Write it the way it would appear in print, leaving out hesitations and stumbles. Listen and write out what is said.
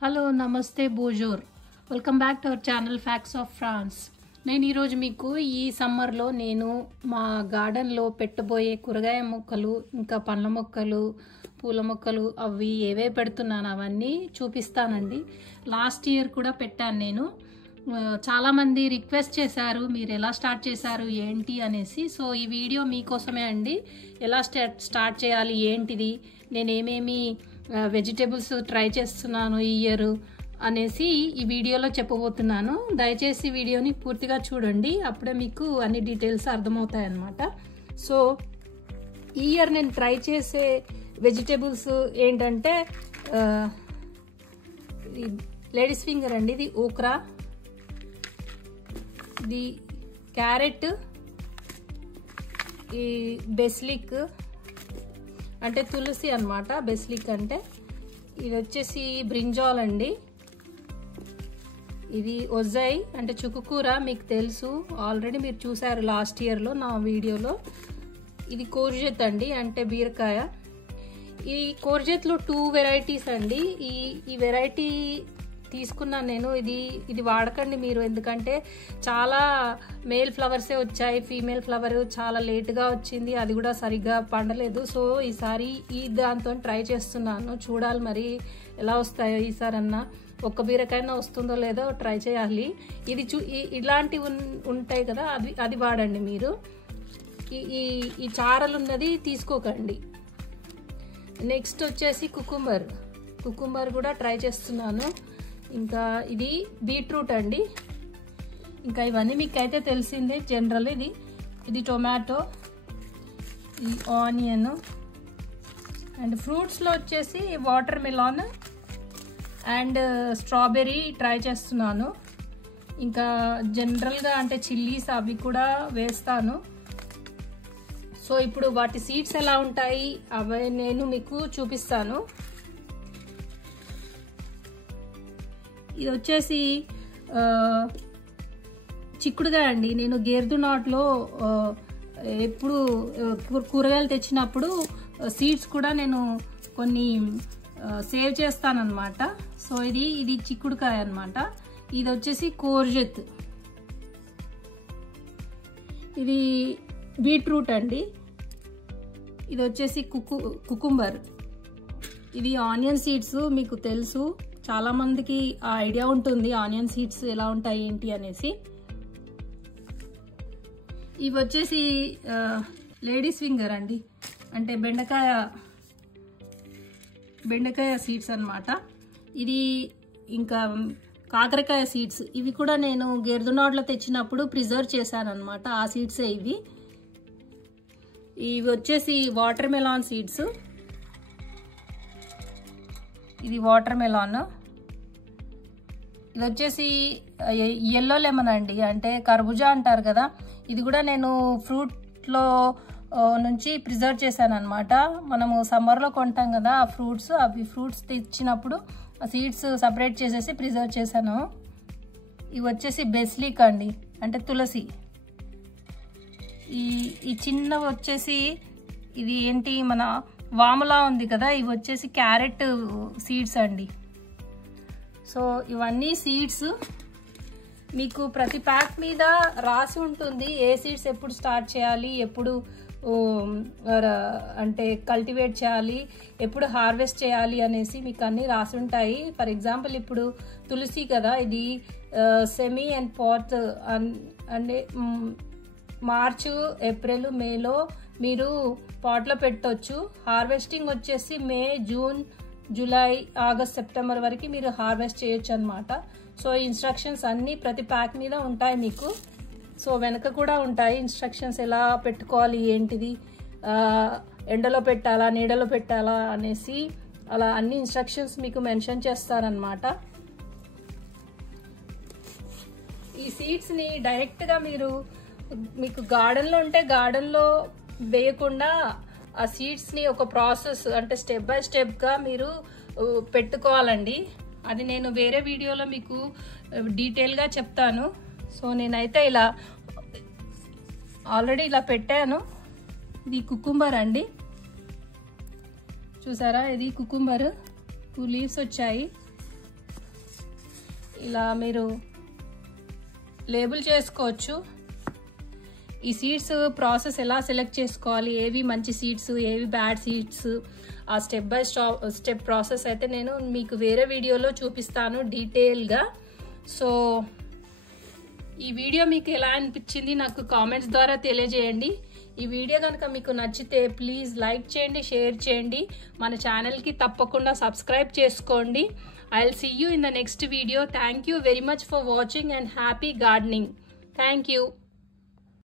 Hello నమస్తే బోజోర్ welcome back to our channel facts of France. నేను ఈరోజు మీకు ఈ సమ్మర్లో నేను మా గార్డెన్లో పెట్టబోయే కూరగాయ మొక్కలు, ఇంకా పండ్ల మొక్కలు, పూల మొక్కలు అవి ఏవే పెడుతున్నాను అవన్నీ చూపిస్తానండి. లాస్ట్ ఇయర్ కూడా పెట్టాను నేను. చాలామంది రిక్వెస్ట్ చేశారు మీరు ఎలా స్టార్ట్ చేశారు ఏంటి అనేసి. సో ఈ వీడియో మీకోసమే అండి. ఎలా స్టార్ట్ చేయాలి, ఏంటిది, నేను ఏమేమి వెజిటేబుల్స్ ట్రై చేస్తున్నాను ఈ ఇయర్ అనేసి ఈ వీడియోలో చెప్పబోతున్నాను. దయచేసి వీడియోని పూర్తిగా చూడండి, అప్పుడే మీకు అన్ని డీటెయిల్స్ అర్థమవుతాయి అన్నమాట. సో ఈ ఇయర్ నేను ట్రై చేసే వెజిటేబుల్స్ ఏంటంటే లేడీస్ ఫింగర్ అండి, ఇది ఓక్రా, ఇది క్యారెట్, ఈ బెస్లిక్ అంటే తులసి అన్నమాట. బెస్లిక్ అంటే ఇది వచ్చేసి బ్రింజాల్ అండి, ఇది ఒజాయ్ అంటే చుక్కుకూర, మీకు తెలుసు ఆల్రెడీ మీరు చూసారు లాస్ట్ ఇయర్లో నా వీడియోలో. ఇది కోర్జెత్ అండి అంటే బీరకాయ. ఈ కోర్జెత్లో 2 వెరైటీస్ అండి. ఈ వెరైటీ తీసుకున్నాను నేను. ఇది వాడకండి మీరు, ఎందుకంటే చాలా మేల్ ఫ్లవర్సే వచ్చాయి, ఫీమేల్ ఫ్లవర్ చాలా లేట్గా వచ్చింది, అది కూడా సరిగ్గా పండలేదు. సో ఈసారి ఈ దాంతో ట్రై చేస్తున్నాను, చూడాలి మరి ఎలా వస్తాయో ఈసారి అన్నా. ఒక్క బీరకాయన వస్తుందో లేదో ట్రై చేయాలి. ఇది ఇలాంటివి ఉంటాయి కదా, అది వాడండి మీరు. ఈ చారలు ఉన్నది తీసుకోకండి. నెక్స్ట్ వచ్చేసి కుకుంబర్ కూడా ట్రై చేస్తున్నాను. ఇంకా ఇది బీట్రూట్ అండి. ఇంకా ఇవన్నీ మీకు అయితే తెలిసిందే జనరల్. ఇది టొమాటో, ఈ ఆనియన్, అండ్ ఫ్రూట్స్లో వచ్చేసి watermelon and strawberry try చేస్తున్నాను. ఇంకా జనరల్గా అంటే చిల్లీస్ అవి కూడా వేస్తాను. సో ఇప్పుడు వాటి సీడ్స్ ఎలా ఉంటాయి అవి నేను మీకు చూపిస్తాను. ఇది వచ్చేసి చిక్కుడుగాయ అండి. నేను గేర్దునాట్లో ఎప్పుడు కూరగాయలు తెచ్చినప్పుడు సీడ్స్ కూడా నేను కొన్ని సేవ్ చేస్తానన్నమాట. సో ఇది చిక్కుడుకాయ అన్నమాట. ఇది వచ్చేసి కోర్జెత్, ఇది బీట్రూట్ అండి. ఇది వచ్చేసి కుకుంబర్, ఇది ఆనియన్ సీడ్స్. మీకు తెలుసు చాలా మందికి ఆ ఐడియా ఉంటుంది ఆనియన్ సీడ్స్ ఎలా ఉంటాయి ఏంటి అనేసి. ఇవి వచ్చేసి లేడీస్ ఫింగర్ అండి అంటే బెండకాయ సీడ్స్ అన్నమాట. ఇది ఇంకా కాకరకాయ సీడ్స్, ఇవి కూడా నేను గెర్దునాడ్లో తెచ్చినప్పుడు ప్రిజర్వ్ చేశాను అనమాట. ఆ సీడ్సే ఇవి వచ్చేసి వాటర్ మెలాన్ సీడ్స్. ఇది వాటర్ మెలాన్. ఇది వచ్చేసి ఎల్లో లెమన్ అండి అంటే కర్బూజా అంటారు కదా. ఇది కూడా నేను ఫ్రూట్లో నుంచి ప్రిజర్వ్ చేశాను అనమాట. మనము సమ్మర్లో కొంటాం కదా ఆ ఫ్రూట్స్ తెచ్చినప్పుడు ఆ సీడ్స్ సపరేట్ చేసేసి ప్రిజర్వ్ చేశాను. ఇవి వచ్చేసి బెస్లిక్ అండి అంటే తులసి. ఈ చిన్న వచ్చేసి ఇది ఏంటి మన వాములా ఉంది కదా, ఇవి వచ్చేసి క్యారెట్ సీడ్స్ అండి. సో ఇవన్నీ సీడ్స్ మీకు ప్రతి ప్యాక్ మీద రాసి ఉంటుంది ఏ సీడ్స్ ఎప్పుడు స్టార్ట్ చేయాలి, ఎప్పుడు అంటే కల్టివేట్ చేయాలి, ఎప్పుడు హార్వెస్ట్ చేయాలి అనేసి మీకు అన్నీ రాసి ఉంటాయి. ఫర్ ఎగ్జాంపుల్ ఇప్పుడు తులసి కదా, ఇది సెమీ అండ్ పాట్ అంటే మార్చ్, ఏప్రిల్, మేలో మీరు పాట్లో పెట్టవచ్చు. హార్వెస్టింగ్ వచ్చేసి మే, జూన్, జూలై, ఆగస్ట్, సెప్టెంబర్ వరకు మీరు హార్వెస్ట్ చేయొచ్చు అనమాట. సో ఇన్స్ట్రక్షన్స్ అన్నీ ప్రతి ప్యాక్ మీద ఉంటాయి మీకు. సో వెనక కూడా ఉంటాయి ఇన్స్ట్రక్షన్స్ ఎలా పెట్టుకోవాలి ఏంటిది, ఎండలో పెట్టాలా నీడలో పెట్టాలా అనేసి అలా అన్ని ఇన్స్ట్రక్షన్స్ మీకు మెన్షన్ చేస్తారనమాట. ఈ సీడ్స్ని డైరెక్ట్గా మీకు గార్డెన్లో ఉంటే గార్డెన్లో వేయకుండా ఆ సీడ్స్ని ఒక ప్రాసెస్ అంటే స్టెప్ బై స్టెప్గా మీరు పెట్టుకోవాలండి. అది నేను వేరే వీడియోలో మీకు డీటెయిల్గా చెప్తాను. సో నేనైతే ఇలా ఆల్రెడీ ఇలా పెట్టాను. ఇది కుకుంబర్ అండి, చూసారా, ఇది కుకుంబర్ 2 లీవ్స్ వచ్చాయి. ఇలా మీరు లేబుల్ చేసుకోవచ్చు. ఈ సీడ్స్ ప్రాసెస్ ఎలా సెలెక్ట్ చేసుకోవాలి, ఏవి మంచి సీడ్స్ ఏవి బ్యాడ్ సీడ్స్, ఆ స్టెప్ బై స్టెప్ ప్రాసెస్ అయితే నేను మీకు వేరే వీడియోలో చూపిస్తాను డీటెయిల్గా. సో ఈ వీడియో మీకు ఎలా అనిపించింది నాకు కామెంట్స్ ద్వారా తెలియజేయండి. ఈ వీడియో కనుక మీకు నచ్చితే ప్లీజ్ లైక్ చేయండి, షేర్ చేయండి, మన ఛానల్కి తప్పకుండా సబ్స్క్రైబ్ చేసుకోండి. I'll see you in the next video. Thank you very much for watching and happy gardening. Thank you.